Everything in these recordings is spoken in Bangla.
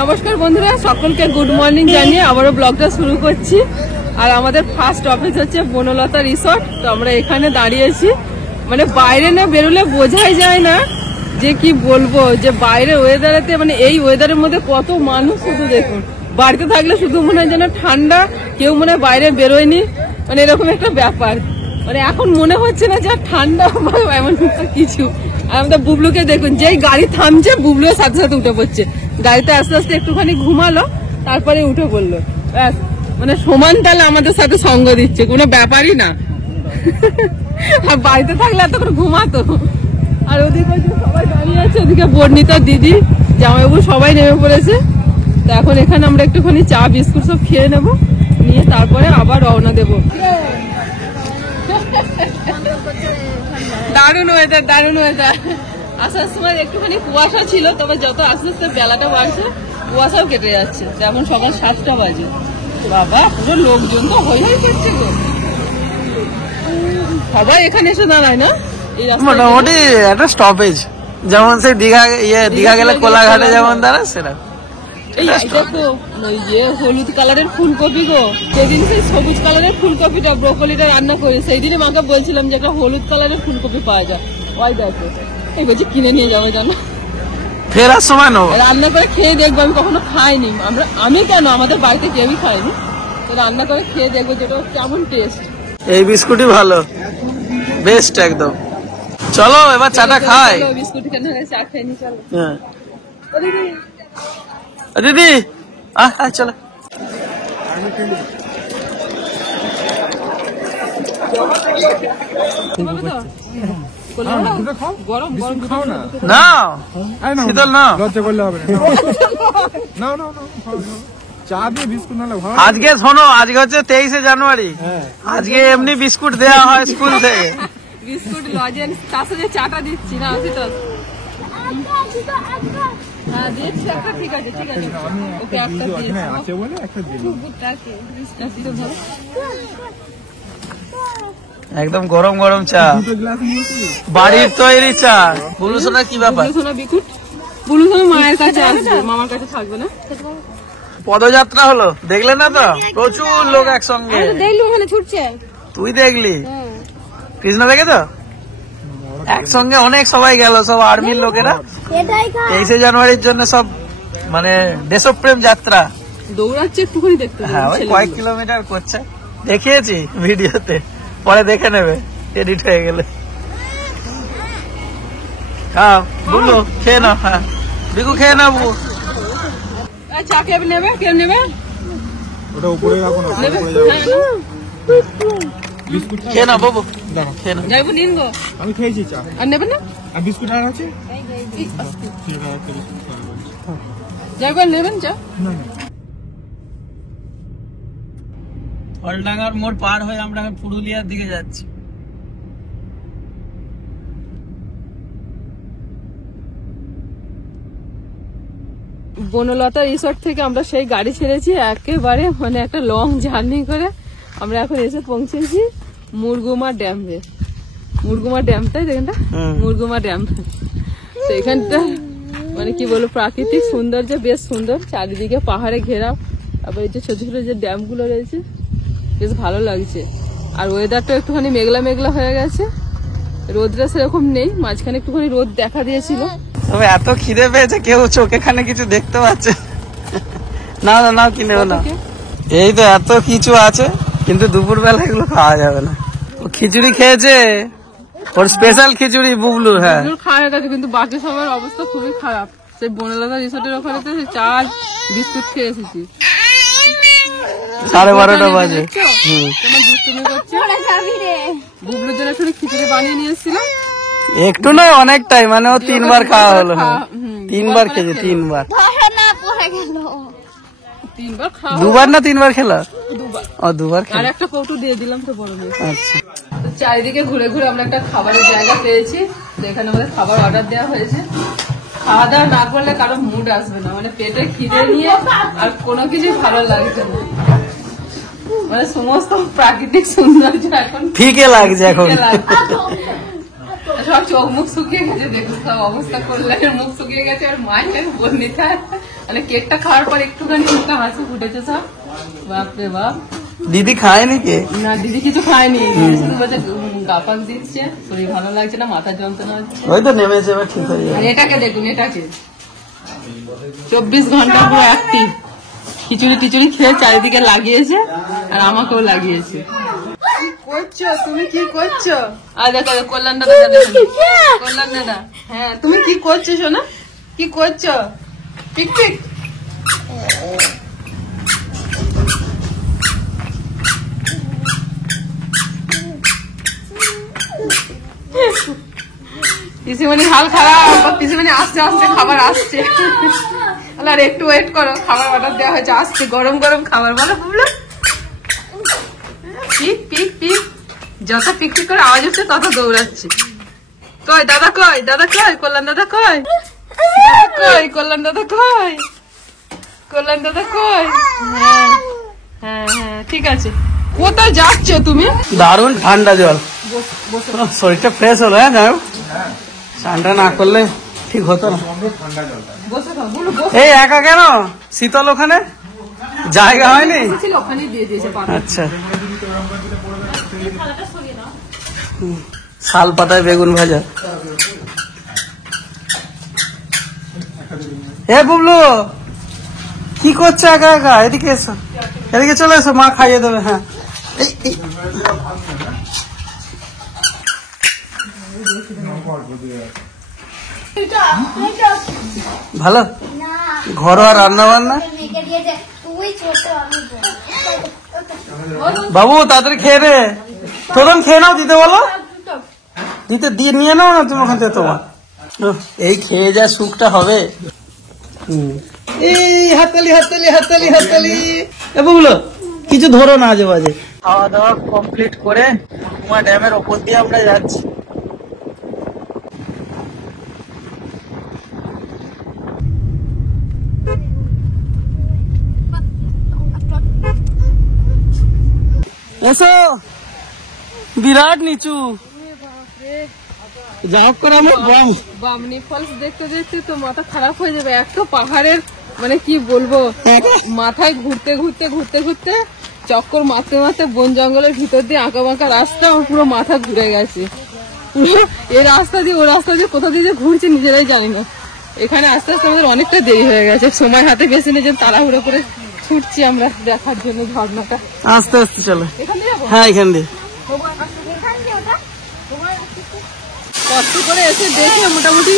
নমস্কার বন্ধুরা, সকলকে গুড মর্নিং জানিয়ে আবারও ব্লগটা শুরু করছি। আর আমাদের ফার্স্ট অফিস হচ্ছে বনলতা রিসর্ট। তো আমরা এখানে দাঁড়িয়েছি, মানে বাইরে না বেরোলে বোঝাই যায় না যে কি বলবো, যে বাইরে ওয়েদারেতে মানে এই ওয়েদারের মধ্যে কত মানুষ। শুধু দেখুন, বাড়িতে থাকলে শুধু মনে হয় যেন ঠান্ডা, কেউ মনে হয় বাইরে বেরোয়নি, মানে এরকম একটা ব্যাপার। মানে এখন মনে হচ্ছে না যে ঠান্ডা বা এমন কিছু। আর আমাদের বুবলুকে দেখুন, যেই গাড়ি থামছে বুবলুর সাথে সাথে উঠে পড়ছে। গাড়িতে আস্তে আস্তে একটুখানি ঘুমালো, তারপরে উঠে পড়লো। ব্যাস, মানে সমান তালে আমাদের সাথে সঙ্গ দিচ্ছে, কোনো ব্যাপারই না। আর বাড়িতে থাকলে এত করে ঘুমাতো। আর ওদিকে সবাই দাঁড়িয়ে আছে, ওদিকে বর্ণিতা দিদি, জামাইবাবু সবাই নেমে পড়েছে। তো এখন এখানে আমরা একটুখানি চা বিস্কুট সব খেয়ে নেবো, নিয়ে তারপরে আবার রওনা দেবো। দারুণ ওয়েদার, দারুণ ওয়েদার। আসার সময় একটুখানি কুয়াশা ছিল, তবে যত আস্তে আস্তে বেলাটা বাড়ছে কুয়াশাও কেটে যাচ্ছে। এখন সকাল 7টা বাজে। বাবা, পুরো লোকজন তো হয়ে করছে গো। সবাই এখানে এসে দাঁড়ায় না? মোটামুটি একটা স্টপেজ, যেমন সেই দীঘা গেলে কোলাঘাটে যেমন দাঁড়ায় সেটা। হলুদ কালারের ফুলকপি গো, সেদিন সেই সবুজ কালারের ফুলকপিটা ব্রোকলিটা রান্না করি, সেই দিনে মাকে বলছিলাম যে একটা হলুদ কালারের ফুলকপি পাওয়া যায়। ওই দেখো, এই বলছি কিনে নিয়ে যাবো, জানো ফেরার সময় নেবো, রান্না করে খেয়ে দেখবো। আমি কখনো খাইনি, আমি কেন, আমাদের বাড়িতে কেউই খাইনি। তো রান্না করে খেয়ে দেখবো যেটা কেমন টেস্ট। এই বিস্কুটই ভালো, বেস্ট একদম। চলো এবার চাটা খাই। বিস্কুট খেয়ে চা খেয়ে নি, চলো। হ্যাঁ দিদি, চলো। আজকে শোনো, আজকে হচ্ছে 23শে জানুয়ারি। আজকে এমনি বিস্কুট দেওয়া হয় স্কুল থেকে। বিস্কুট লজেন্স, তার সাথে চাটা দিচ্ছি না। আসি তো, হ্যাঁ দিচ্ছি একটা। ঠিক আছে, ঠিক আছে, ওকে একটা আছে বলে একটা দিন। একদম গরম গরম চা, বাড়ির তৈরি চা। বুলু সোনা কি ব্যাপার? বুলু সোনা মায়ের কাছে আসবে, মামার কাছে থাকবে না। পদযাত্রা হলো, দেখলে না তো? প্রচুর লোক একসঙ্গে। দেখলি ওখানে ছুটছে, তুই দেখলি? কৃষ্ণ দেখেছ? একসঙ্গে অনেক সবাই গেল, সব আর্মির লোকেরা 23শে জানুয়ারির জন্য সব, মানে দেশপ্রেম যাত্রা দৌড়াচ্ছে। একটুখানি দেখতে, হ্যাঁ ওই কয়েক কিলোমিটার করছে, দেখিয়েছি ভিডিওতে, পরে দেখে নেবে এডিট হয়ে গেলে। হ্যাঁ বললো খেয়ে নাও। হ্যাঁ বিকু খেয়ে নাও। চা কে নেবে? কে নেবে? ওটা উপরে রাখো না, খেয়ে নাও বাবু, খেয়ে নাও। যাইবো নিন গো, আমি খেয়েছি চা। আর নেবে না? আর বিস্কুট আর আছে? যাইবো, নেবেন চা? ফলডাঙ্গার মোড় পার হয়ে আমরা পুরুলিয়ার দিকে যাচ্ছি। বনলতা রিসর্ট থেকে আমরা সেই গাড়ি ছেড়েছি একেবারে, মানে একটা লং জার্নি করে আমরা এখন এসে পৌঁছেছি মুরগুমা ড্যামে। মুরগুমা ড্যামটাই দেখেন, মুরগুমা ড্যাম। তো এখানটা মানে কি বলবো, প্রাকৃতিক সৌন্দর্য বেশ সুন্দর, চারিদিকে পাহাড়ে ঘেরা। তারপর এই যে ছোট ছোট যে ড্যাম গুলো রয়েছে, বেশ ভালো লাগছে। আর ওয়েদারটা একটুখানি মেঘলা মেঘলা হয়ে গেছে, রোদটা সেরকম নেই, মাঝখানে একটুখানি রোদ দেখা দিয়েছিল। তবে এত খিদে পেয়েছে, কেউ চোখেখানে কিছু দেখতে পাচ্ছে না। না কিনে না, এই তো এত কিছু আছে, কিন্তু দুপুরবেলা এগুলো খাওয়া যাবে না। ও খিচুড়ি খেয়েছে, ওর স্পেশাল খিচুড়ি বুবলু। হ্যাঁ খাওয়া গেছে, কিন্তু বাকি সবার অবস্থা খুবই খারাপ। সেই বনলতা রিসোর্টের ওখানে তো চা বিস্কুট খেয়ে এসেছি। 12:30 বাজে। বুবলুর জন্য একটু খিচুড়ি বানিয়ে নিয়ে এসেছিলাম। একটু নয়, অনেকটাই, মানে ও 3বার খাওয়া হলো। 3বার খেয়েছে, 3বার। 2বার না 3বার খেলা? 2বার। আর একটা কৌটো দিয়ে দিলাম তো বড় মেয়ে। আচ্ছা, চারিদিকে ঘুরে ঘুরে আমরা একটা খাবারের জায়গা পেয়েছি, যেখানে আমাদের খাবার অর্ডার দেওয়া হয়েছে। খাওয়া দাওয়া না করলে কারো মুড আসবে না, মানে পেটে খিদে নিয়ে আর কোনো কিছু ভালো লাগছে না। মানে সমস্ত প্রাকৃতিক সৌন্দর্য এখন ফিকে লাগছে, এখন সব চোখ মুখ শুকিয়ে গেছে। দেখুন সব অবস্থা, কল্যাণের মুখ শুকিয়ে গেছে, আর মায়ের বর্ণিতা মানে কেকটা খাওয়ার পর একটুখানি মুখে হাসি ফুটেছে সব। বাপরে বাপ। দিদি খায়নি কে? না দিদি কিছু খায়নি, দিদি শুধু বলছে গাপাক দিচ্ছে, শরীর ভালো লাগছে না, মাথা যন্ত্রণা হচ্ছে। ওই তো নেমেছে, এবার ঠিক হয়ে আর যাবে। এটাকে দেখুন, এটাকে 24 ঘন্টা পুরো অ্যাক্টিভ, খিচুড়ি টিচুড়ি খেয়ে চারিদিকে লাগিয়েছে আর আমাকেও লাগিয়েছে। কি করছো তুমি, কি করছো? আর দেখো কল্যাণ দাদা, কল্যাণ দাদা, হ্যাঁ তুমি কি করছো সোনা, কি করছো? পিক পিক। পিসিমণি হাল খারাপ, পিসিমণি আসতে আসতে খাবার আসছে। আর একটু ওয়েট করো, খাবার অর্ডার দেওয়া হয়েছে, আসছে গরম গরম খাবার। বলো বুবলু, পিক পিক পিক। যত পিক পিক করে আওয়াজ হচ্ছে তত দৌড়াচ্ছে। কই দাদা, কই দাদা, কই কল্যাণ দাদা, কই কই কল্যাণ দাদা, কই কল্যাণ দাদা, কই? হ্যাঁ হ্যাঁ হ্যাঁ ঠিক আছে। কোথায় যাচ্ছ তুমি? দারুণ ঠান্ডা জল, শরীরটা ফ্রেশ হলো। হ্যাঁ যাও, ঠান্ডা না করলে ঠিক হতো না। ঠান্ডা জলটা বসে খাও, বলো বসে। এই একা কেন? শীতল ওখানে জায়গা হয়নি? ছিল ওখানে দিয়ে দিয়েছে পাতা। আচ্ছা, শাল পাতায় বেগুন ভাজা। এ বুবলু কি করছো একা একা? এদিকে এসো, এদিকে চলে এসো, মা খাইয়ে দেবে। হ্যাঁ এই ভালো ঘরোয়া রান্না বান্না। বাবু তাড়াতাড়ি খেয়ে রে, তোরন খেয়ে নাও, দিতে বলো, দিতে দিয়ে নিয়ে নাও না তুমি ওখান থেকে তোমার। এই খেয়ে যা সুখটা হবে। এই হাততালি হাততালি হাততালি হাততালি। বুবলো কিছু ধরো না, আজে বাজে। খাওয়া দাওয়া কমপ্লিট করে কুমা ড্যামের ওপর দিয়ে আমরা যাচ্ছি। এসো, বিরাট নিচু। যা হোক করে আমি বামনি ফলস দেখতে দেখতে তো মাথা খারাপ হয়ে যাবে। এত পাহাড়ের মানে কি বলবো, মাথায় ঘুরতে ঘুরতে ঘুরতে ঘুরতে চক্কর মারতে মারতে বন জঙ্গলের ভিতর দিয়ে আঁকা বাঁকা রাস্তা, আমার পুরো মাথা ঘুরে গেছে। এই রাস্তা দিয়ে ও রাস্তা দিয়ে কোথা দিয়ে ঘুরছে নিজেরাই জানি না। এখানে আস্তে আস্তে আমাদের অনেকটা দেরি হয়ে গেছে, সময় হাতে বেশি নেই যে তাড়াহুড়ো করে ছুটছি আমরা দেখার জন্য ঝর্ণাটা। আস্তে আস্তে চলো। এখান দিয়ে যাবো? হ্যাঁ এখান দিয়ে। কষ্ট করে এসে দেখে মোটামুটি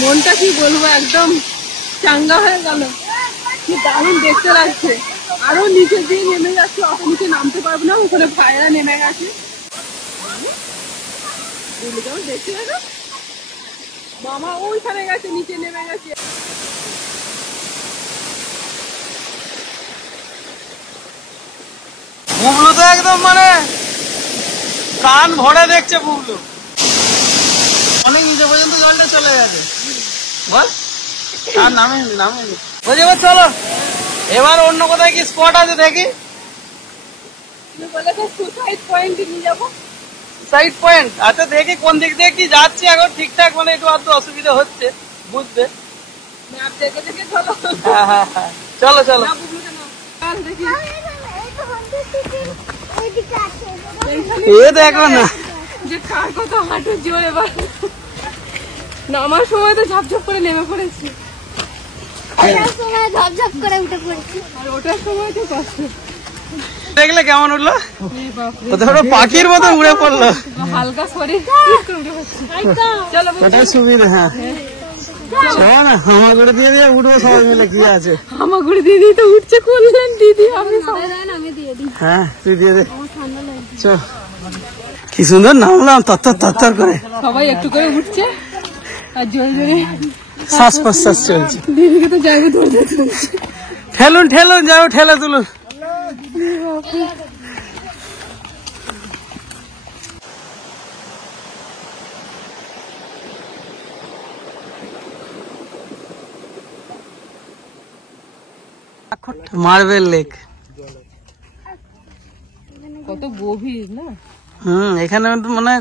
মনটা কি বলবো একদম চাঙ্গা হয়ে গেল। কি দারুণ দেখতে লাগছে। আরো নিচে দিয়ে নেমে যাচ্ছে, অত নিচে নামতে পারবো না, ওখানে ভাইরা নেমে গেছে। যেমন দেখছি না মামা ওইখানে গেছে, নিচে নেমে গেছে। বুবলু তো একদম মানে প্রাণ ভরে দেখছে। বুবলু অনেক নিচে পর্যন্ত জলটা চলে গেছে, বল। আর নামেনি নামেনি। বলছি এবার চলো, এবার অন্য কোথায় কি স্পট আছে দেখি। তুমি বলেছো সুসাইড পয়েন্টে নিয়ে যাবো। সাইড পয়েন্ট, আচ্ছা দেখি কোন দিক দিয়ে কি যাচ্ছি এখন ঠিকঠাক, মানে একটু আধটু অসুবিধা হচ্ছে বুঝতে। ম্যাপ দেখে দেখে চলো। হ্যাঁ হ্যাঁ হ্যাঁ চলো চলো। না বুবলুকে নাও। চল দেখি। এ দেখো না যে কার কত হাঁটুর জোর। এবার নামার সময় তো ঝাপঝাপ করে নেমে পড়েছি, ঝপঝপ করে উঠে পড়েছি। আর ওটার সময় তো কষ্ট। দেখলে কেমন উঠলো? এই বাপরে, ও তো পুরো পাখির মতো উড়ে পড়লো। হালকা শরীর ঠিক করে উঠে পড়ছি। চলো বুবলু। ওটাই সুবিধা। হ্যাঁ চলো না, হামা করে দিয়ে দিয়ে উঠবো সবাই মিলে, কি আছে। হামাগুড়ি দিদি তো উঠছে, করলেন দিদি আপনি সবাই। আমি দিয়ে দিই, হ্যাঁ তুই দিয়ে দে। আমার ঠান্ডা লাগছে। চল, কি সুন্দর নামলাম তত্তর তত্তর করে। সবাই একটু করে উঠছে আর জোরে জোরে শ্বাস প্রশ্বাস চলছে। দিদিকে তো জায়গা ধরতে চলছে। ঠেলুন ঠেলুন, যাও ঠেলে তুলুন। Marble lake. কত গভীর না। এখানে মানে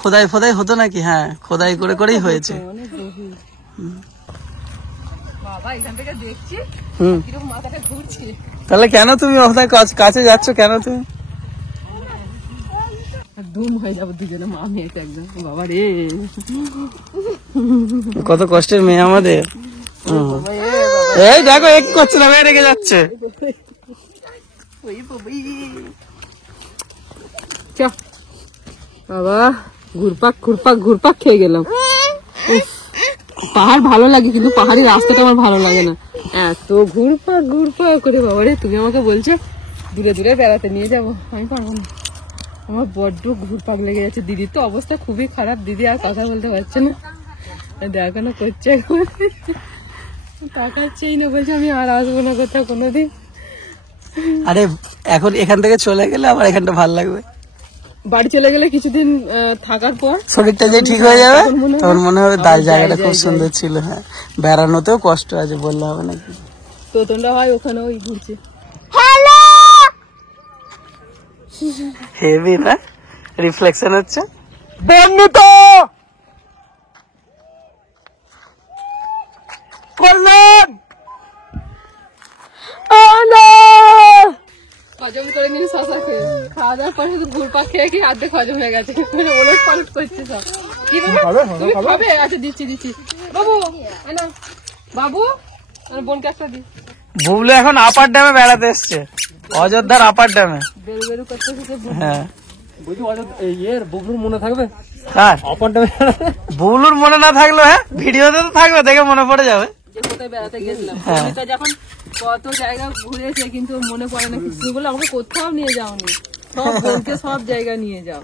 খোদাই ফোদাই হতো নাকি? হ্যাঁ খোদাই করে করেই হয়েছে। অনেক গভীর। বাবা এখান থেকে দেখছি হুম কিরকম মাথাটা ঘুরছে। তাহলে কেন তুমি ওখানে কাছে যাচ্ছ কেন তুমি? ধুম হয়ে যাবো দুজনে মা মেয়েতে একদম। বাবা রে কত কষ্টের মেয়ে আমাদের। হুম। এই দেখো এক করছে না, মেয়ে রেগে যাচ্ছে। চ বাবা ঘুরপাক ঘুরপাক ঘুরপাক খেয়ে গেলাম। উফ, পাহাড় ভালো লাগে কিন্তু পাহাড়ি রাস্তাটা আমার ভালো লাগে না, এত ঘুরপাক ঘুরপাক করে। বাবা রে তুমি আমাকে বলছো দূরে দূরে বেড়াতে নিয়ে যাবো, আমি পারবো না, আমার বড্ড ঘুরপাক লেগে যাচ্ছে। দিদির তো অবস্থা খুবই খারাপ, দিদি আর কথা বলতে পারছে না, দেখানো করছে তাকাচ্ছেই না, বলছে আমি আর আসবো না কোথাও কোনোদিন। আরে এখন এখান থেকে চলে গেলে আবার এখানটা ভালো লাগবে। বাড়ি চলে গেলে কিছুদিন থাকার পর শরীরটা যে ঠিক হয়ে যাবে তখন মনে হবে জায়গাটা খুব সুন্দর ছিল। হ্যাঁ বেড়ানোতেও কষ্ট আছে বললে হবে নাকি। তো তোমরা হয় ওখানে ওই ঘুরছে। হেভি না রিফ্লেকশন হচ্ছে। বন্ধুতো করলেন হজম করে নিন শশা খেয়ে, খাওয়া দাওয়ার পরে শুধু ঘুরপাক খেয়ে খেয়ে অর্ধেক হজম হয়ে গেছে, মানে ওলট পালট করছে সব। কি বাবা তুমি খাবে? আচ্ছা দিচ্ছি দিচ্ছি। বাবু না বাবু বোনকে একটা দি। বুবলু এখন আপার ড্যামে বেড়াতে এসছে, অযোধ্যার আপার ড্যামে। বেরু বেরু করতে হ্যাঁ বুবলুর মনে থাকবে কার? অপারটা বুবলুর মনে না থাকলো হ্যাঁ ভিডিওতে তো থাকবে, দেখে মনে পড়ে যাবে। যে কোথায় বেড়াতে গেছিলাম, আমি তো যখন কত জায়গা ঘুরেছে কিন্তু ওর মনে পড়ে না কিছু, বলে আমাকে কোথাও নিয়ে যাওনি, সব বোনকে সব জায়গা নিয়ে যাও।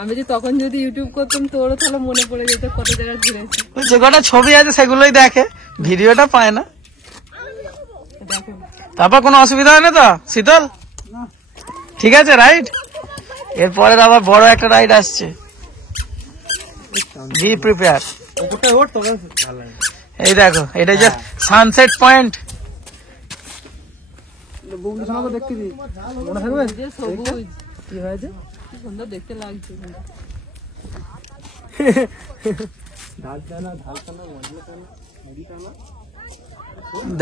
আমি যে তখন যদি ইউটিউব করতাম তোরও তাহলে মনে পড়ে যেত কত জায়গায় ঘুরেছি। যে কটা ছবি আছে সেগুলোই দেখে, ভিডিওটা পায় না। দেখো তারপর কোনো অসুবিধা হয় না তো শীতল? ঠিক আছে রাইড, এরপরে আবার বড় একটা রাইড আসছে, বি প্রিপেয়ার। ওপরটায় ওঠ তবে ভালো লাগে। এই দেখো এটা যে সানসেট পয়েন্ট। বুবলু সোনাকে দেখতে দি মনে থাকবে। যে সবুজ কি হয়েছে, কি সুন্দর দেখতে লাগছে।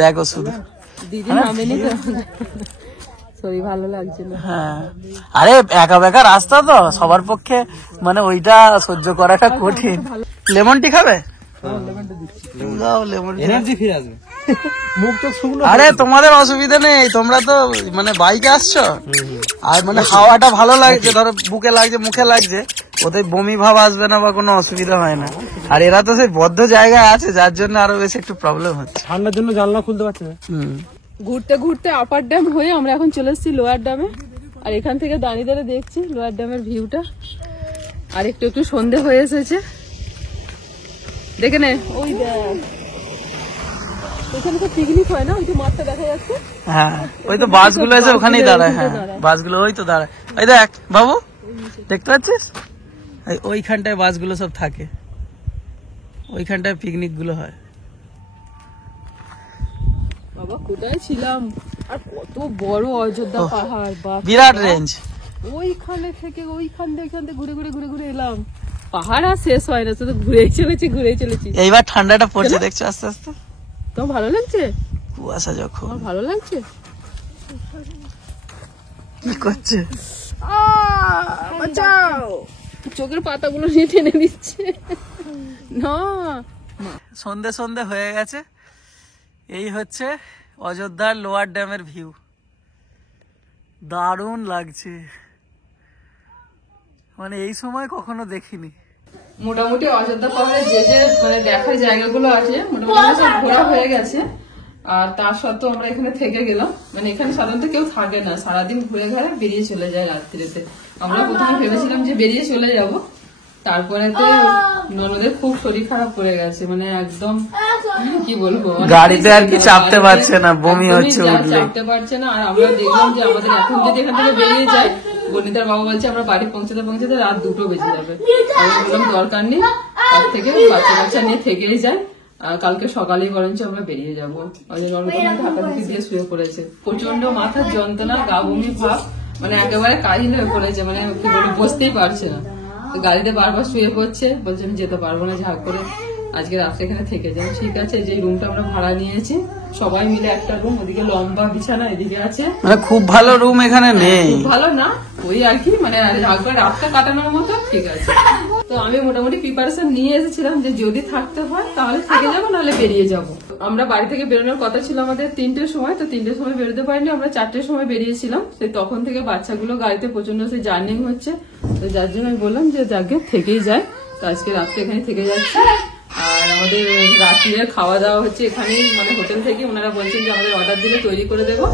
দেখো শুধু দিদি নামেনি তো, শরীর ভালো লাগছে না। হ্যাঁ আরে একা বেকা রাস্তা তো সবার পক্ষে মানে ওইটা সহ্য করাটা কঠিন। লেমন টি খাবে? দাও লেমন টি। এনার্জি ফিরে আসবে, মুখ চোখ শুকনো। আরে তোমাদের অসুবিধা নেই, তোমরা তো মানে বাইকে আসছো আর মানে হাওয়াটা ভালো লাগছে, ধরো বুকে লাগছে মুখে লাগছে, ওদের বমি ভাব আসবে না বা কোনো অসুবিধা হয় না। আর এরা তো সেই বদ্ধ জায়গায় আছে যার জন্য আরো বেশি একটু প্রবলেম হচ্ছে। ঠান্ডার জন্য জানলা খুলতে পারছে না। ঘুরতে ঘুরতে আপার ড্যাম হয়ে আমরা এখন চলে এসেছি লোয়ার ড্যামে, আর এখান থেকে দাঁড়িয়ে দাঁড়িয়ে দেখছি লোয়ার ড্যামের ভিউটা। আর একটু একটু সন্ধে হয়ে এসেছে, দেখে নে ওই দেখ এখানে তো পিকনিক হয় না, ওই যে মাঠটা দেখা যাচ্ছে। হ্যাঁ ওই তো বাসগুলো এসে ওখানেই দাঁড়ায়। হ্যাঁ বাসগুলো ওই তো দাঁড়ায়, ওই দেখ বাবু দেখতে পাচ্ছিস ওইখানটায় বাসগুলো সব থাকে, ওইখানটায় পিকনিক গুলো হয়। বাবা কোথায় ছিলাম, আর কত বড় অযোধ্যা পাহাড়, বাপ বিরাট রেঞ্জ। ওইখানে থেকে ওইখান থেকে ঘুরে ঘুরে ঘুরে ঘুরে এলাম, পাহাড় আর শেষ হয় না, শুধু ঘুরেই চলেছি। এইবার ঠান্ডাটা পড়ছে দেখছো আস্তে আস্তে। তোমার ভালো লাগছে? কুয়াশা যখন আমার ভালো লাগছে। কি করছে বাঁচাও, চোখের পাতাগুলো নিয়ে টেনে দিচ্ছে না। সন্ধে সন্ধে হয়ে গেছে, এই হচ্ছে অযোধ্যার লোয়ার ড্যামের ভিউ, দারুণ লাগছে, মানে এই সময় কখনো দেখিনি। মোটামুটি অযোধ্যা পাহাড়ে যে যে মানে দেখার জায়গাগুলো আছে মোটামুটি সব ঘোরা হয়ে গেছে, আর তার সত্ত্বেও আমরা এখানে থেকে গেলাম। মানে এখানে সাধারণত কেউ থাকে না, সারাদিন ঘুরে ঘুরে বেরিয়ে চলে যায় রাত্রিতে। আমরা প্রথমে ভেবেছিলাম যে বেরিয়ে চলে যাব, তারপরে তো ননদের খুব শরীর খারাপ করে গেছে, মানে একদম কি বলবো, গাড়িতে আর কি চাপতে পারছে না, বমি হচ্ছে উঠলে চাপতে পারছে না। আর আমরা দেখলাম যে আমাদের এখন যদি এখান থেকে বেরিয়ে যায়, বনিতার বাবা বলছে আমরা বাড়ি পৌঁছাতে পৌঁছাতে রাত 2টো বেজে যাবে। আমি বললাম দরকার নেই, তার থেকে বাচ্চা কাচ্চা নিয়ে থেকেই যায়, কালকে সকালেই বরঞ্চ আমরা বেরিয়ে যাবো। ঢাকা থেকে দিয়ে শুয়ে পড়েছে, প্রচন্ড মাথার যন্ত্রণা, গা বমি ভাব, মানে একেবারে কাহিল হয়ে পড়েছে, মানে কি বলবো বসতেই পারছে না। তো গাড়িতে বারবার শুয়ে পড়ছে, বলছে আমি যেতে পারবো না, ঝাঁক করে আজকে রাত্রে এখানে থেকে যাও। ঠিক আছে, যে রুমটা আমরা ভাড়া নিয়েছি সবাই মিলে একটা রুম, ওদিকে লম্বা বিছানা, এদিকে আছে। মানে খুব ভালো রুম এখানে নেই, খুব ভালো না, ওই আর কি, মানে একবার রাতটা কাটানোর মতো। ঠিক আছে, তো আমি মোটামুটি প্রিপারেশন নিয়ে এসেছিলাম যে যদি থাকতে হয় তাহলে থেকে যাবো, নাহলে বেরিয়ে যাবো। আমরা বাড়ি থেকে বেরোনোর কথা ছিল আমাদের 3টের সময়, তো 3টের সময় বেরোতে পারিনি, আমরা 4টের সময় বেরিয়েছিলাম। সেই তখন থেকে বাচ্চাগুলো গাড়িতে প্রচন্ড সে জার্নি হচ্ছে, তো যার জন্য আমি বললাম যে যাকে থেকেই যায়। তো আজকে রাত্রে এখানে থেকে যাচ্ছে। আর আমাদের রাত্রির খাওয়া দাওয়া হচ্ছে এখানেই, মানে হোটেল থেকে। ওনারা বলছেন যে আমাদের অর্ডার দিলে তৈরি করে দেবো।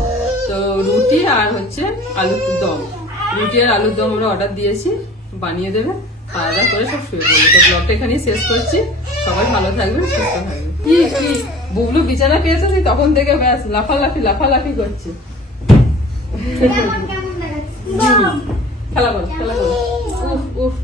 তো রুটি আর হচ্ছে আলুর দম, রুটি আর আলুর দম আমরা অর্ডার দিয়েছি, বানিয়ে দেবে। খাওয়া দাওয়া করে সব শুয়ে পড়বে। তো ব্লগটা এখানেই শেষ করছি। সবাই ভালো থাকবে, সুস্থ থাকবে। কি কি বুবলু বিছানা পেয়েছে তুই তখন থেকে ব্যাস লাফালাফি করছে। খেলা করো, খেলা করো। উফ উফ